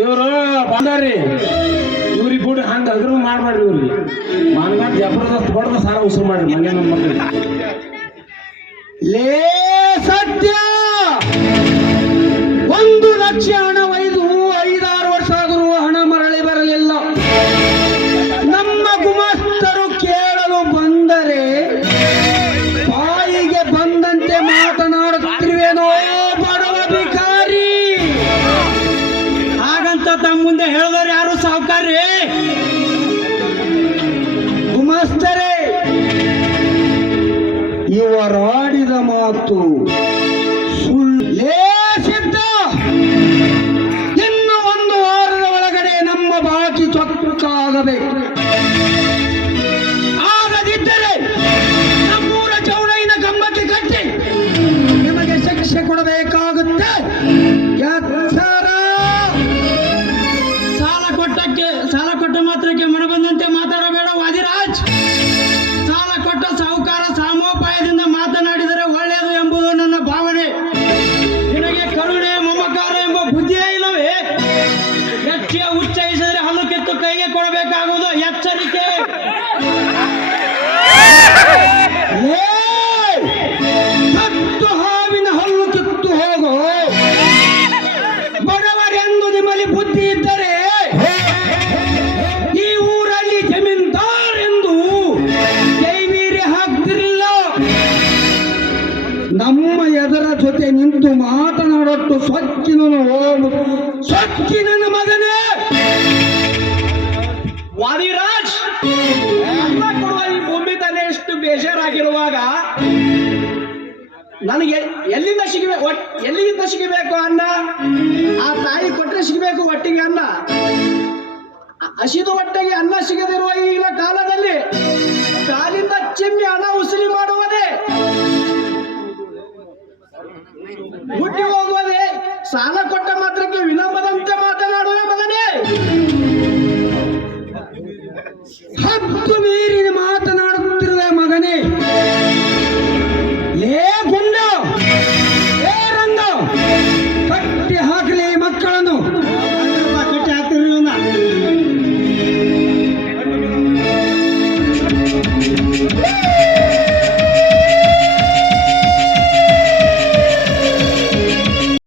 ಇವರು ಬಂದಾರಿ ಇವ್ರಿಗೆ ಬಿಡ್ರಿ ಹಂಗ ಅಗ್ರೂ ಮಾಡ್ಬೇಡ್ರಿ ಇವ್ರಿಗೆ ಮನ್ಗಂಡ ಜಬರ್ದಸ್ತ್ ಬಡ್ದು ಸಾಲ ಉಸಿರು ಮಾಡ್ರಿ ಮನೆ ನಮ್ಮ ಮಕ್ಕಳಿಗೆ ಲೇ ಸತ್ಯ 1,00,000 ಹಣ ಒಯ್ದು 5-6 ವರ್ಷ ಆದರೂ ಹಣ ಮರಳಿ ಬರಲಿಲ್ಲ. ನಮ್ಮ ಗುಮಾಸ್ತರು ಕೇಳಲು ಬಂದರೆ ಬಾಯಿಗೆ ಬಂದಂತೆ ಮಾತನಾಡುತ್ತಿರುವೇನೋ ಬಡವ ಭಿಕಾರಿ. ಹಾಗಂತ ತಮ್ಮ ಮುಂದೆ ಹೇಳಿದವರು ಯಾರು ಸಾವುಕಾರ್ರಿ? ಗುಮಾಸ್ತರೇ, ಇವರಾಡಿದ ಮಾತು ಸುಳ್ಳೇಸಿದ್ದ. ಇನ್ನು 1 ವಾರದ ಒಳಗಡೆ ನಮ್ಮ ಬಾಕಿ ಚೊಕ್ಕಾಗಬೇಕು. ಆಗದಿದ್ದರೆ ನಮ್ಮೂರ ಚೌಡೈನ ಕಂಬಕ್ಕೆ ಕಟ್ಟಿ ನಿಮಗೆ ಶಿಕ್ಷೆ ಕೊಡಬೇಕಾಗುತ್ತೆ. ಎಚ್ಚರ. ಸಾಲ ಕೊಟ್ಟ ಮಾತ್ರಕ್ಕೆ ಮನ ಬಂದಂತೆ ಮಾತಾಡಬೇಡ ವಾದಿರಾಜ್. ಸಾಲ ಕೊಟ್ಟ ಸಾಹುಕಾರ ಸಾಮೋಪಾಯದಿಂದ ಮಾತನಾಡಿದರೆ ಒಳ್ಳೆಯದು ಎಂಬುದು ನನ್ನ ಭಾವನೆ. ನಿನಗೆ ಕರುಣೆ ಮಮಕಾರ ಎಂಬ ಬುದ್ಧಿಯೇ ಇಲ್ಲವೇ? ಹೆಚ್ಚಿಗೆ ಉಚ್ಚರಿಸಿದರೆ ಹಲ್ಲು ಕಿತ್ತು ಕೈಗೆ ಕೊಡಬೇಕಾಗುವುದು. ಎಚ್ಚರಿಕೆ. ಹತ್ತು ಹಾವಿನ ಹಲ್ಲು ಕಿತ್ತು ಹೋಗೋ. ಬಡವರೆಂದು ನಿಮ್ಮಲ್ಲಿ ಬುದ್ಧಿ ಇದ್ದರೆ ಈ ಊರಲ್ಲಿ ಜಮೀನ್ದಾರ್ ಎಂದು ಕೈಮೀರಿ ಹಾಕ್ತಿರಲಿಲ್ಲ. ನಮ್ಮ ಎದರ ಜೊತೆ ನಿಂತು ಮಾತನಾಡಟ್ಟು ಸೊಕ್ಕಿನ ಮಗನೇ. ವಾದಿರಾಜ್, ಅನ್ನ ಕೊಡುವ ಈ ಭೂಮಿ ತಾನೇ ಎಷ್ಟು ಬೇಜಾರಾಗಿರುವಾಗ ನನಗೆ ಎಲ್ಲಿಂದ ಸಿಗಬೇಕು ಅನ್ನ? ಆ ತಾಯಿ ಕೊಟ್ಟರೆ ಸಿಗಬೇಕು ಒಟ್ಟಿಗೆ ಅನ್ನ. ಹಸಿದು ಹೊಟ್ಟೆಗೆ ಅನ್ನ ಸಿಗದಿರುವ ಈಗಿನ ಕಾಲದಲ್ಲಿ ಕಾಲಿಂದ ಚಿಮ್ಮಿ ಹಣ ಉಸಿರಿ ಮಾಡುವುದೇ, ಹುಟ್ಟಿ ಹೋಗುವುದೇ, ಸಾಲ ಕೊಟ್ಟ ಮಾತ್ರಕ್ಕೆ ವಿಳಂಬ